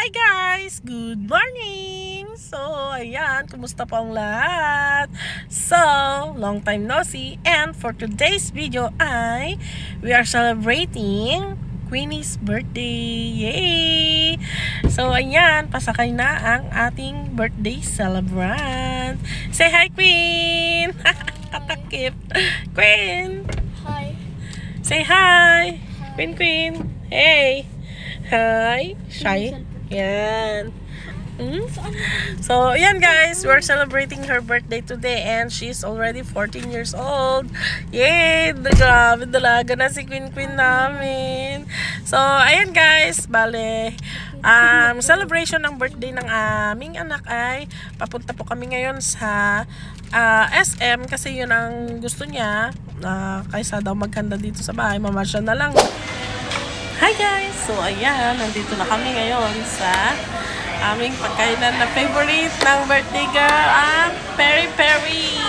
Hi guys! Good morning! So, ayan, kumusta po ang lahat? So, long time no see. And for today's video ay we are celebrating Queenie's birthday! Yay! So, ayan, pasakay na ang ating birthday celebrant. Say hi, Queen! Katakip! Queen! Hi. Say hi! Queen, Queen! Hey! Hi! Shy! Yan. So, yan guys. We're celebrating her birthday today and she's already 14 years old. Yay! Grabe, dalaga na si Queen namin. So, ayan guys. Bale, celebration ng birthday ng aming anak ay papunta po kami ngayon sa SM kasi yun ang gusto niya. Kaysa daw maghanda dito sa bahay, mamasya na lang. Hi guys! So ayan, nandito na kami ngayon sa aming pagkainan na favorite ng birthday girl, ang peri-peri!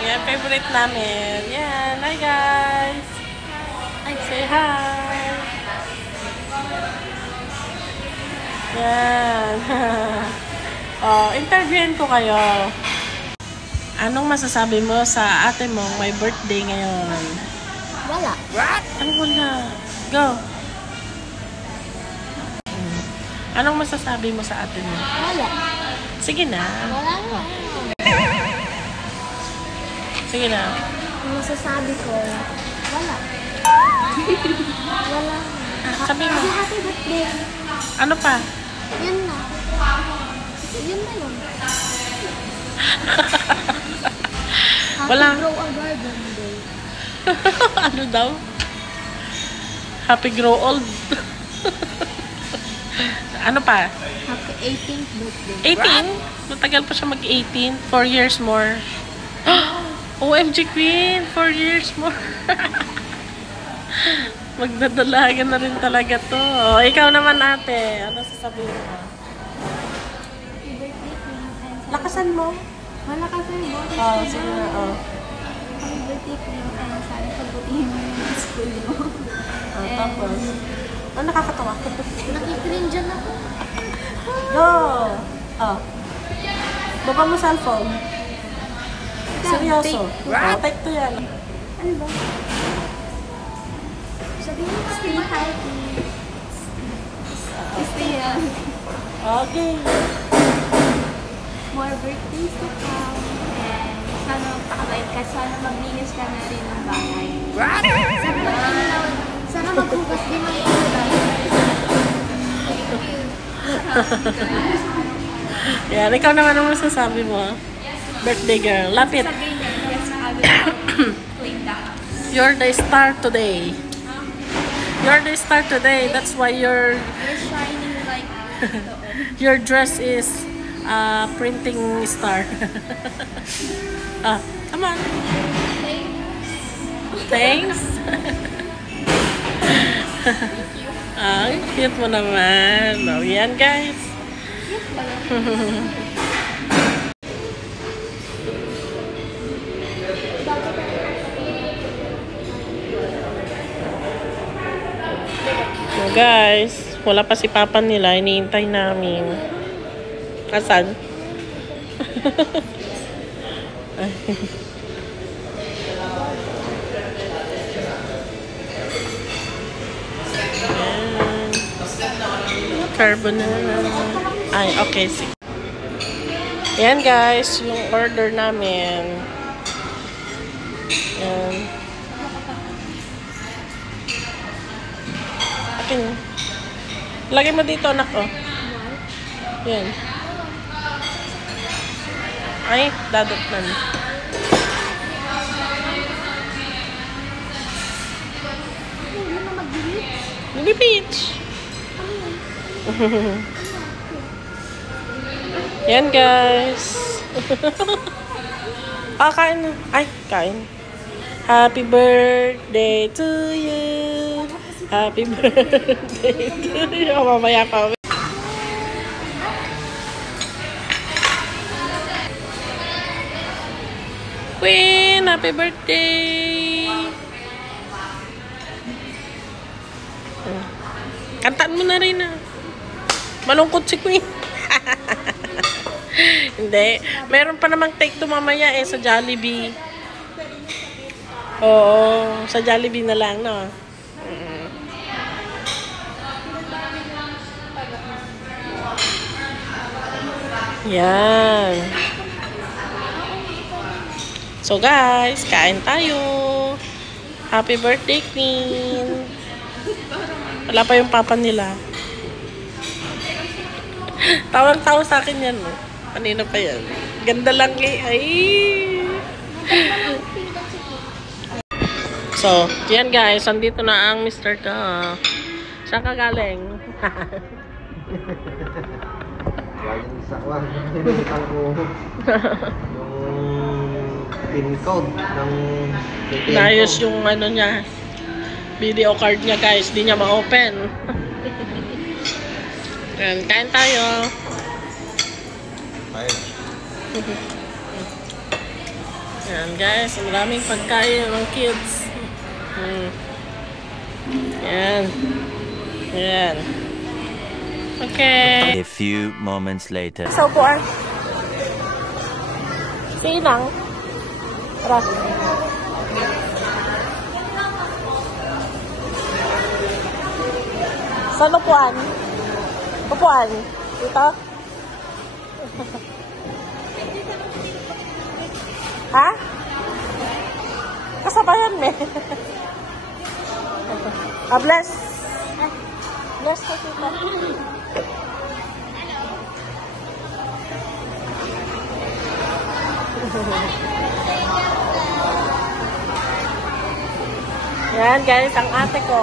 Yan, favorite namin. Yan, hi guys! Say hi! Yan! Interviewin ko kayo. Anong masasabi mo sa ate mong may birthday ngayon? Wala. What? Ano wala? Go. Anong masasabi mo sa ate mo? Wala. Sige na. Wala nga. Sige na. Ang masasabi ko, wala. Wala. Sabi mo. Happy birthday. Ano pa? Yun na. Yun na yun. Wala. Happy grow a garden day. Ano daw? Happy grow old. Ano pa? Happy 18th birthday. 18? Matagal pa siya mag-18. 4 years more. OMG Queen! 4 years more. Magdadalagan na rin talaga to. Ikaw naman ate. Ano sasabihin mo? Happy birthday, Queen. Lakasan mo. Malakasan mo. Sige na. Happy birthday, Queen. Sana pagbutiin mo yung school mo. Tapos? Nakakatawa. Nakikrin dyan ako. Go! Baba mo cellphone. Seryoso. Take to yan. Ano ba? Sabihin mo, stay happy. Stay healthy. Okay. More birthdays to come. And sana magpakabait ka. Sana maglinis ka na rin ng bahay. Sana maghugas din ng ulan. Yan, ikaw naman ang masasabi mo. Birthday girl. Lapit. You're the star today. You're the star today. That's why You're shining like your dress is printing star. Come on. Thanks. Cute mo naman. Yan guys. Guys, wala pa si papa nila. Iniintay namin. Kasan? Carbonara. Ay, okay. Sige. Yan guys, yung order namin. Yan. Akin. Lagay mo dito, anak, oh. Yan. Ay, dadot na. Hindi peach. Yan guys. Kain. Ay, kain. Happy birthday to you. Happy birthday to you. Mamaya pa. Queen, happy birthday. Kantaan mo na rin ah. Malungkot si Queen. Hindi. Meron pa namang take to mamaya eh sa Jollibee. Oo, sa Jollibee na lang, no? Yan. So guys, kain tayo. Happy birthday, Queen. Wala pa yung papa nila. Tawang-tawa sa akin yan. No? Kanina pa yan. Ganda lang eh. Ay. So, yan guys. Andito na ang Mr. Ka. Saan ka galing? Galing sa kwan. Yung pin code ng Inayos yung ano niya. Video card niya guys. Di niya ma-open. Yan. Kain tayo. Yan guys. Maraming pagkain ng kids. Yan. Yan. Okay. A few moments later. So, puan. Pinang. Tara. Saan upuan? Upuan? Dito? Ha? Kasabayan me. Bless. Bless ka kita. Yan guys, ang ate ko.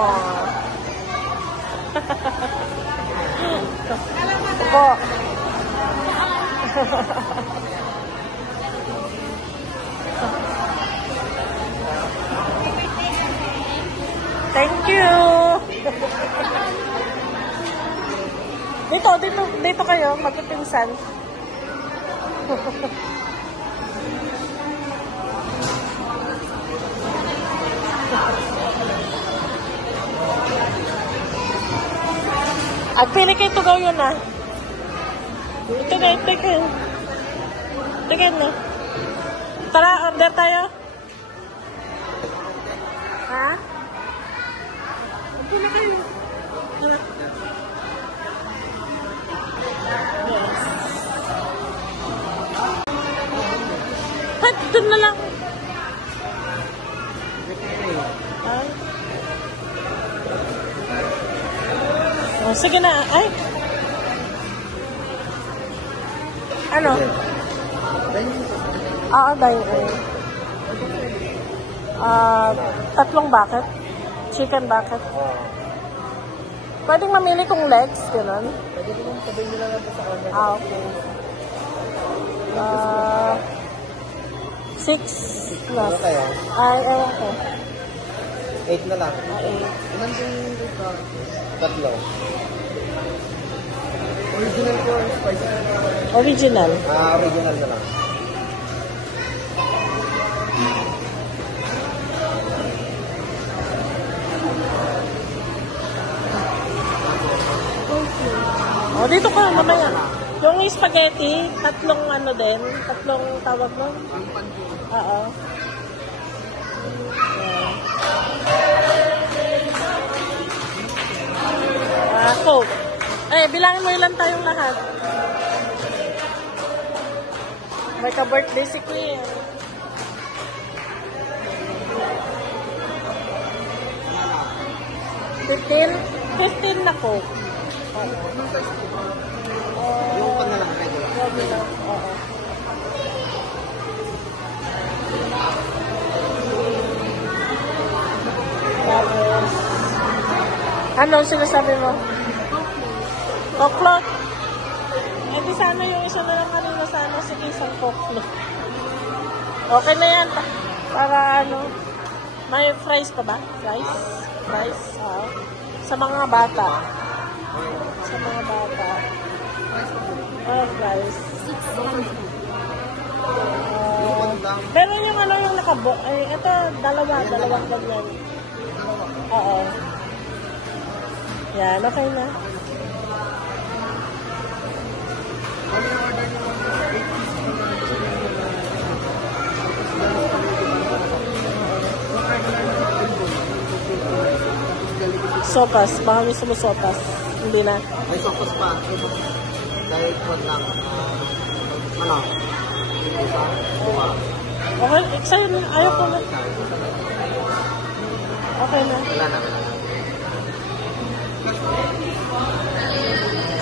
Ito po. Thank you. Dito kayo, magpipinsan. At pili kayo tugaw yun ah. Ito na, ito na. Tara, order tayo. Ha? Ito na kayo. Tara. Yes. Ito na lang. Ay. Oh, sige na. Ay. Ano? Dahil. 3 bucket. Chicken bucket. Pwedeng mamili kong legs, gano'n? Pwede ko nung sabihin nila lang sa order. Okay. 6 plus. tayo? Ay, ewan ko. 8 na lang. 8. Ilan yung dito? 3. Original ko or spicy? Original. Original na lang. O, dito ka, mamaya. Yung spaghetti, 3 ano din, 3 tawag mo. Oo. Coke. Bilangin mo ilan tayong lahat. May ka-birthday si Queen. 15 na Coke. Yung pan na lang kayo. Oo. Tapos, ano sinasabi mo? Coke. Di sana yung isa na lang kanina sana sige isang coke. Okay na yan. Para ano, may fries pa ba? Fries? Oo. Sa mga bata. Fries. Meron yung ano yung nakabook. Ito, dalawang ganyan. Oo. Yan, okay na. Sopas. Baka gusto mo sopas. Hindi na. May sokos pa. Dahil po lang, ano? Isa, dua. Okay, sa'yo na. Ayaw ko na. Okay na. Wala na, wala na.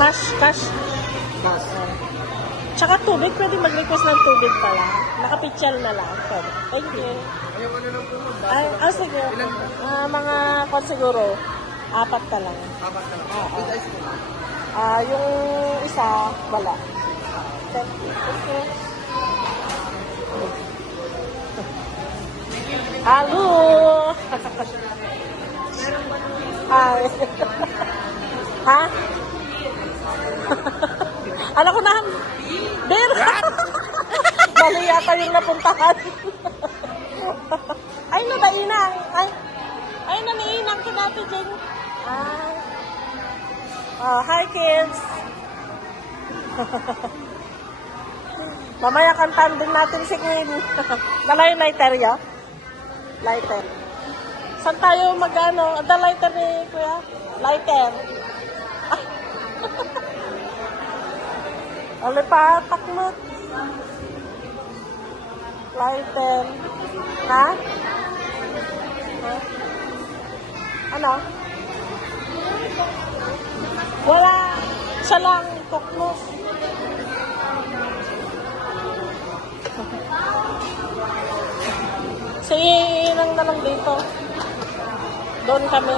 Cash. Gas. Tsaka tubig. Pwede mag-request ng tubig pala. Nakapitsal na lang. Pwede. Thank you. Ayun, ano lang po mo? Ay, sige. Mga kon siguro. 4 ka lang. Apat ka lang. With ice po lang. Yung isa, wala. Thank you. Hello! Hi. Ha? Alam ko na. Beer! Mali yata yung napuntahan. Ay, nadainang. Ay, naniinang ka natin dyan. Hi, kids. Mamaya kantaan din natin si Queen. Dala yung lighter, yo? Lighter. Saan tayo mag-ano? The lighter ni Kuya? Lighter. Alipatak mo. Lighter. Ha? Ano? Wala. Isa lang. Tuklos. Si Inang na lang dito. Doon kami.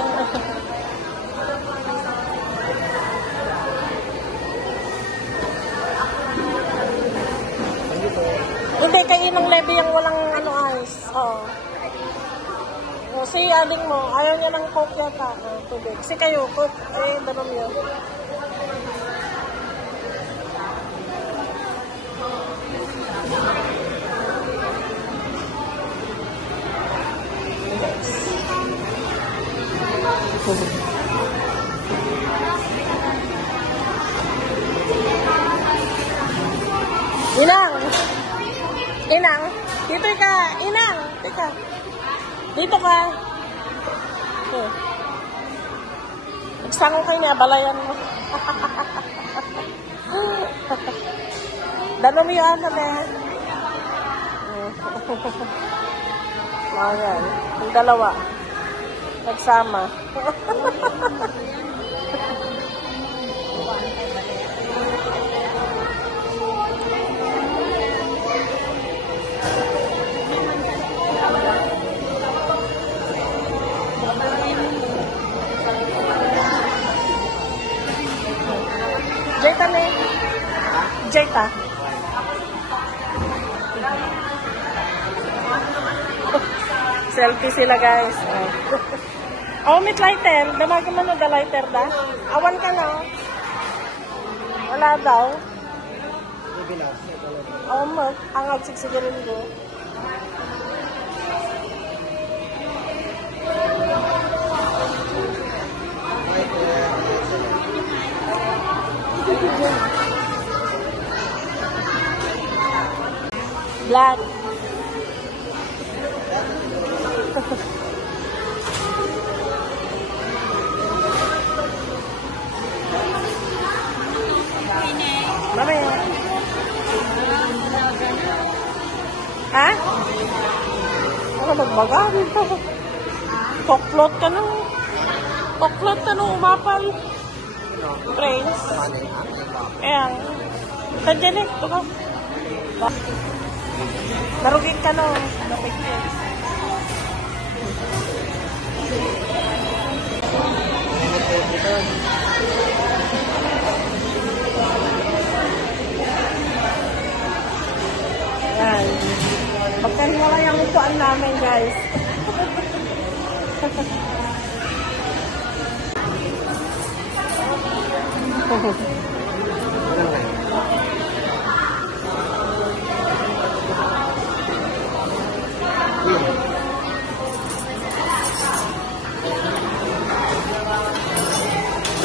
Hindi, kay Inang Levy yung walang ice. Oo. Si aling mo, ayaw niya ng coke yata. Tubig. Si kayo, coke. Danom yun. Inang, dito ka. Inang, teka. Dito ka. Nagsango kayo niya, balayan mo. Danom yung ano na. Ayan, yung dalawa. Nagsama. Jeta ne? Jeta. Selfie sila guys. Oh, may lighter. Damag man na lighter da. Awan ka na. Wala daw. Oh, angag sigsigarin ko. Black. Mamaya. Ha? Ano magbagan? Toklot ka nung. Toklot ka nung umapal. Friends. Ayan. Tadyan eh. Ito ka. Narugin ka nung. Ayan. Pagkahiwala yung upuan namin, guys.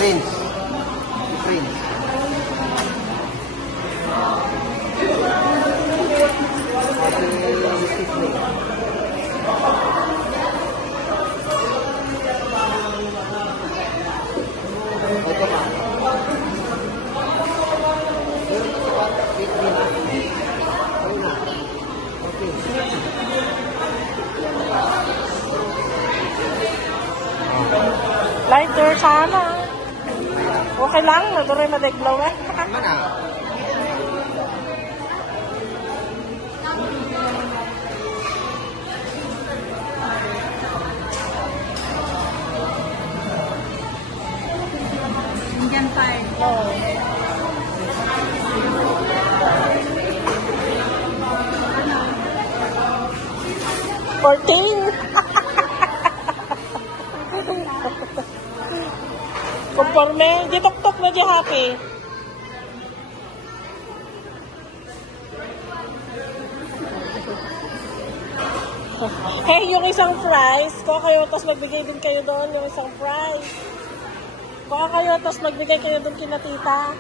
Prince. Okay lang? Naduray madeglaw eh. Mana? Indian pie. Oo. 14. Conforme, di tok-tok na di happy. Hey, yung isang fries, kuha kayo, tapos magbigay din kayo doon, yung isang fries. Kuha kayo, tapos magbigay kayo doon kina tita.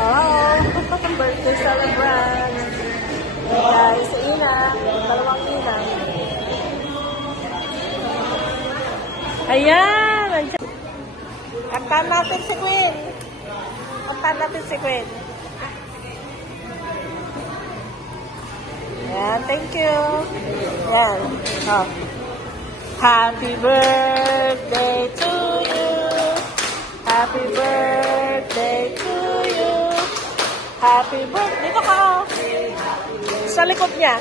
Oh, birthday celebrant. Guys, sa ina, dalawang ina. Ayan! Andiyan. Kantahan natin si Queen. Kantahan natin si Queen. Ayan, thank you. Ayan. Oh. Happy birthday to you. Happy birthday to you. Happy birthday. Dito ka, oh. Sa likod niya.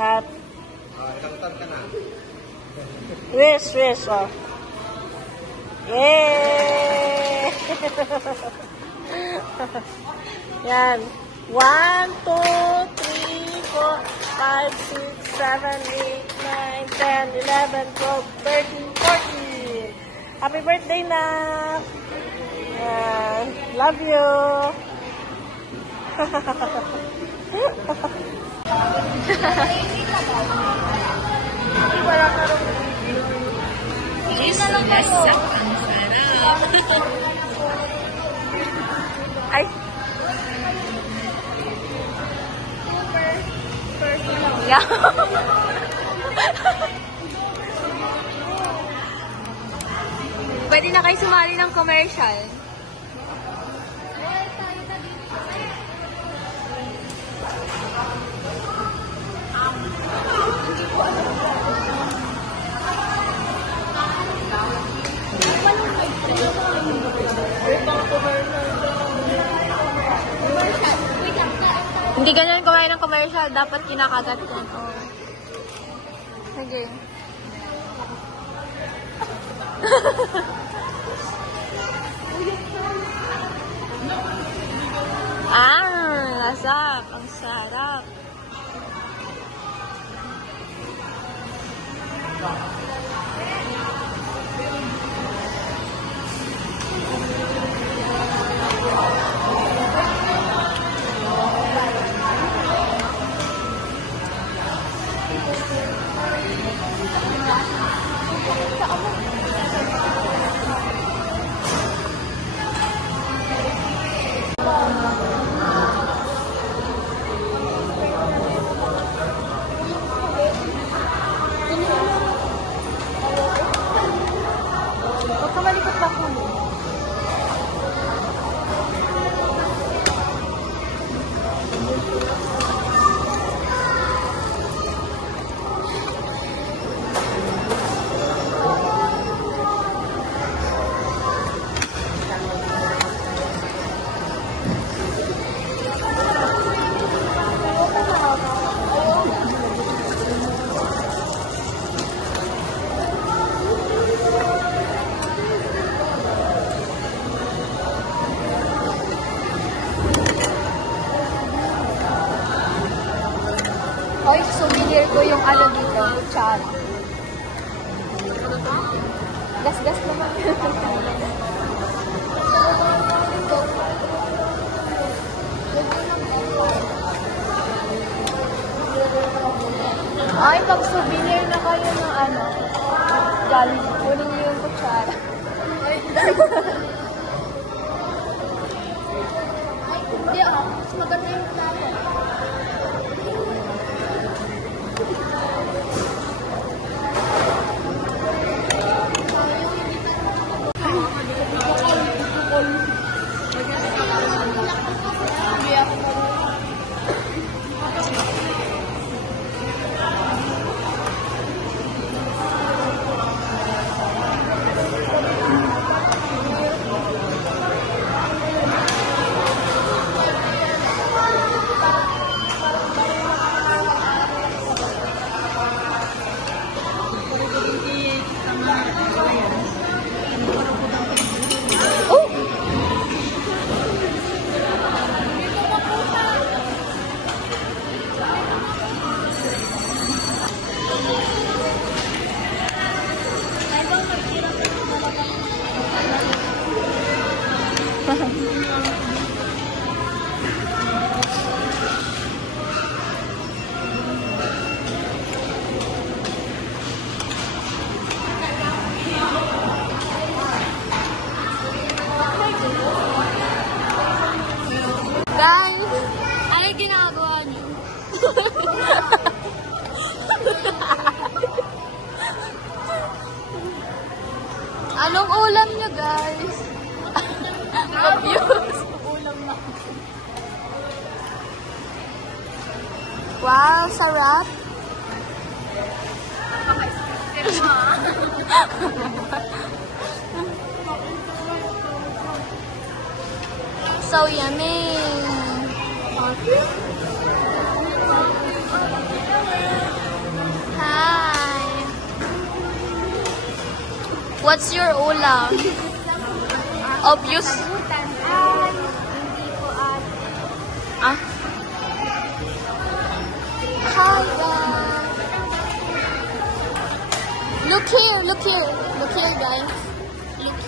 Happy. Ilang taon ka na? Wish, oh. Yay! Yan. 1, 2, 3, 4, 5, 6, 7, 8, 9, 10, 11, 12, 13, 14. Happy birthday, Nak! Yan. Love you! Wala ka rin. Isa lang kayo. Ay! Yeah. Pwede na kayo sumali ng commercial. Hindi ganyan kumain ng commercial. Dapat kinakagat ko. Oh. Sige. Lasap. Ang sarap. Huwag ka malikot na po. Oy, souvenir ko yung ano dito, kutsara. Gas-gas naman. Ay, pag-souvenir na kayo ng ano, galing. Kunin niyo yung kutsara. Guys, ano ginagawa niyo? Anong ulam niyo, guys? Abuse. Ulam na. Wow, sarap. So yummy. Hi. What's your ulam? Obvious. Ah? Hi guys. Look here, look here. Look here guys. Look here.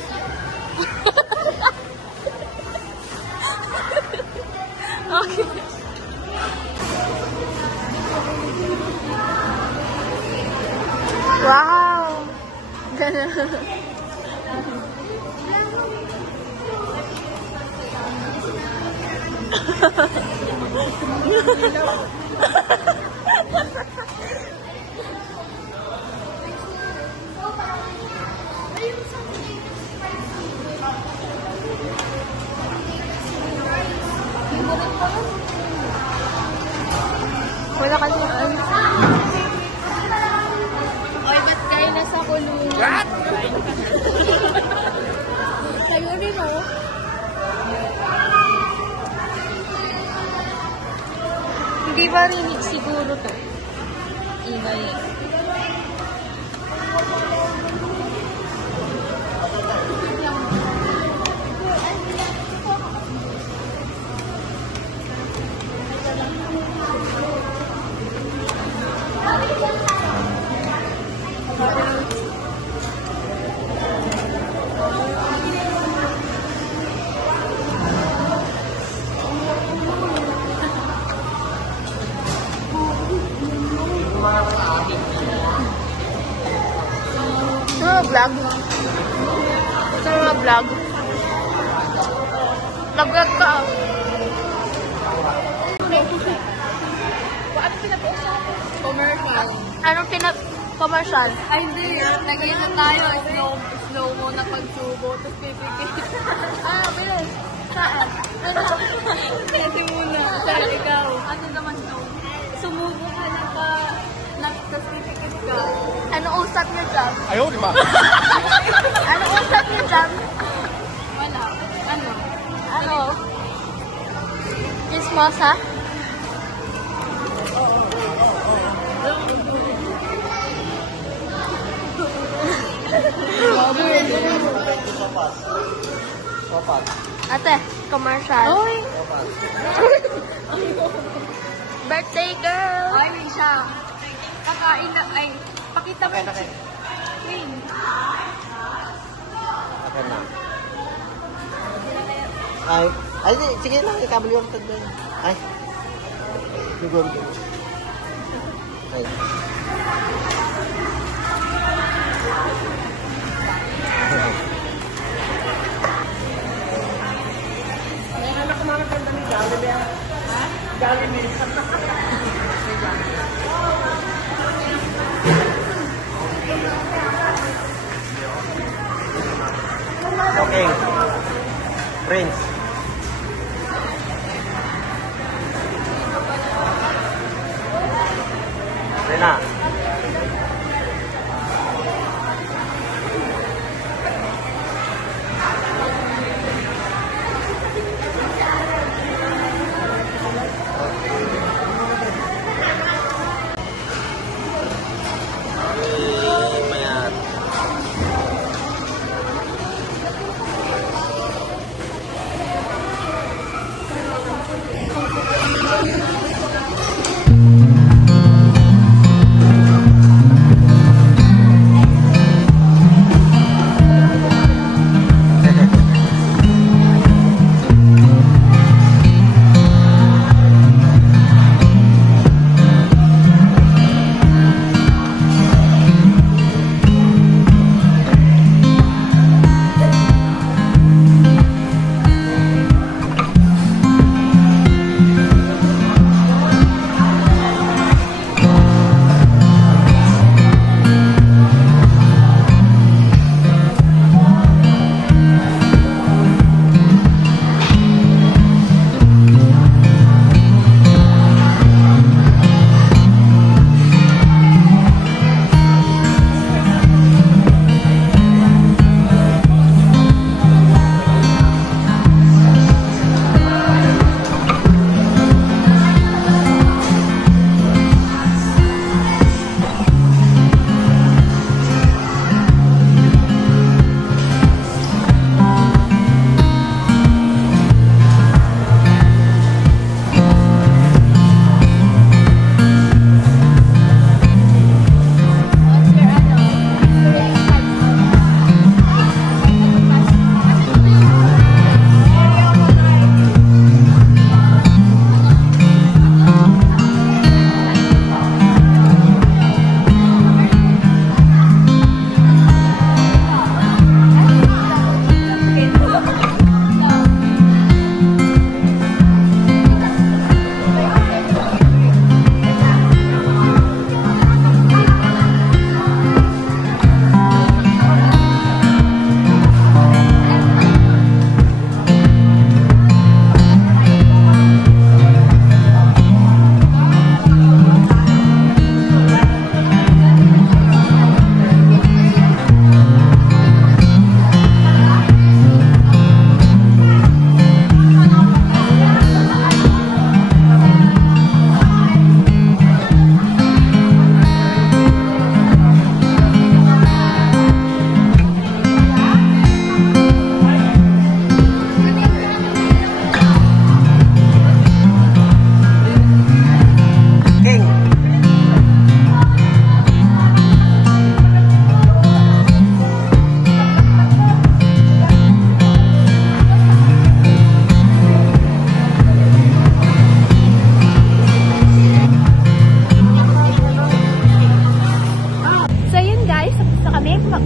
Okay. Wow. Wala kasi Oy, ba't kayo nasa kulungan? What? Kayo rin, oh. Hindi ba rinig siguro to? Ingay. Vlog. Ito mga vlog. Nag-vlog ka. Ano pinapost mo? Commercial. Anong commercial? Ay, hindi. Nag-iisa tayo. Slow mo na pagsubo. Tapos pipikit. Bilis. Saan? Kasi muna. Sir, ikaw. Ano naman no? Sumubo ka na pa. Tapos pipikit ka. Anong usap niyo dyan? Ayaw, di ba? Anong usap niyo dyan? Wala. Ano? Ano? Chismosa? Sopas. Ate, commercial. Oy! Birthday girl! Ay, siya. Kakain na, ay, pakita mo yung screen. Akin na. Ay, sige lang, ikabali yung tagdan. Ay. Siguro. Ay. Okay. Prince. Rena. Mayat.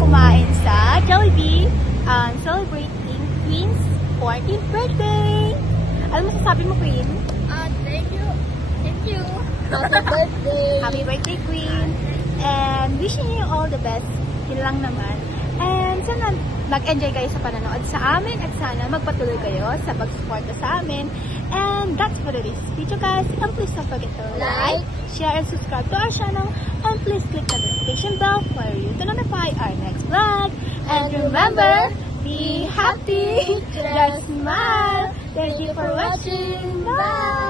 kumain sa Jollibee celebrating Queen's 40th birthday. Alam mo sasabi mo, Queen? Thank you. Thank you. Happy birthday. Happy birthday, Queen. And wishing you all the best. Yun lang naman. And sana mag-enjoy kayo sa panonood sa amin at sana magpatuloy kayo sa pag-support sa amin. And that's for this video, guys. And please don't forget to like, share, and subscribe to our channel. And please click the notification bell for you to notify our next vlog. And remember, be happy, just smile. Thank you for watching. Bye!